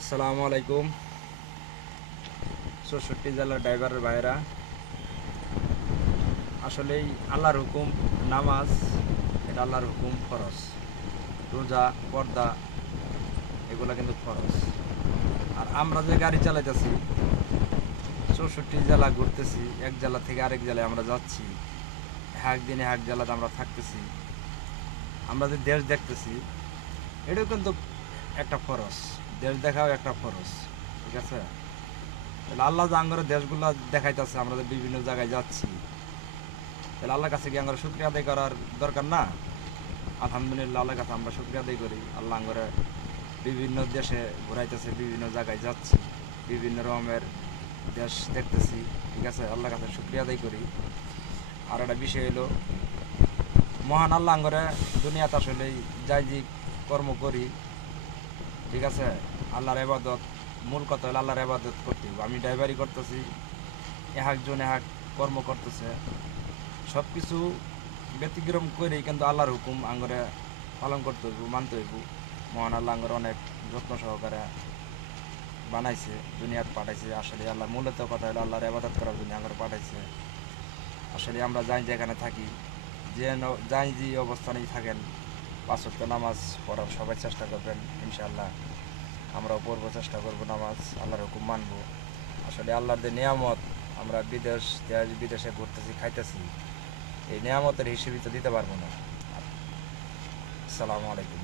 আসসালামু আলাইকুম। ৬৪ জেলার ড্রাইভারের ভাইরা, আসলেই আল্লাহর হুকুম নামাজ, এটা আল্লাহর হুকুম ফরজ। রোজা, পর্দা, এগুলো কিন্তু ফরজ। আর আমরা যে গাড়ি চালাইতেছি, ৬৪ জেলা ঘুরতেছি, এক জেলা থেকে আরেক জেলায় আমরা যাচ্ছি, একদিনে এক জেলাতে আমরা থাকতেছি, আমরা যে দেশ দেখতেছি, এটাও কিন্তু একটা ফরজ। দেশ দেখাও একটা ফরজ, ঠিক আছে? তাহলে আল্লাহ যে আঙ্গরের দেশগুলো দেখাইতেছে, আমরা যে বিভিন্ন জায়গায় যাচ্ছি, তাহলে আল্লাহর কাছে কি আমরা শুক্রিয়া আদায় করার দরকার না? আলহামদুলিল্লাহ, আল্লাহর কাছে আমরা শুক্রিয়া আদায় করি। আল্লাহ আঙ্গরে বিভিন্ন দেশে ঘুরাইতেছে, বিভিন্ন জায়গায় যাচ্ছি, বিভিন্ন রকমের দেশ দেখতেছি, ঠিক আছে? আল্লাহর কাছে শুক্রিয়া আদায় করি। আর একটা বিষয় হলো, মহান আল্লাহ আঙ্গরে দুনিয়াতে আসলেই যাই যে কর্ম করি, ঠিক আছে? আল্লাহর ইবাদত, মূল কথা হলো আল্লাহর ইবাদত করতে হবে। আমি ড্রাইভারি করতেছি, একজন এক কর্ম করতেছে, সব কিছু ব্যতিক্রম করেই কিন্তু আল্লাহর হুকুম আঙ্গরে পালন করতে হইব, মানতে হইব। মহান আল্লাহ আঙ্গরে অনেক যত্ন সহকারে বানাইছে, দুনিয়াত পাঠাইছে। আসলে আল্লাহ মূলত কথা হলো আল্লাহর ইবাদত করার জন্য আঙ্গরে পাঠাইছে। আসলে আমরা যাই যেখানে থাকি, যে যাই যে অবস্থানেই থাকেন, ৫ ওয়াক্ত নামাজ পড়ার সবাই চেষ্টা করবেন। ইনশাআল্লাহ আমরাও পড়বো, চেষ্টা করবো, নামাজ আল্লাহর হুকুম মানবো। আসলে আল্লাহর যে নিয়ামত, আমরা দেশ বিদেশে ঘুরতেছি, খাইতেছি, এই নিয়ামতের হিসেবে তো দিতে পারবো না। আসসালামু আলাইকুম।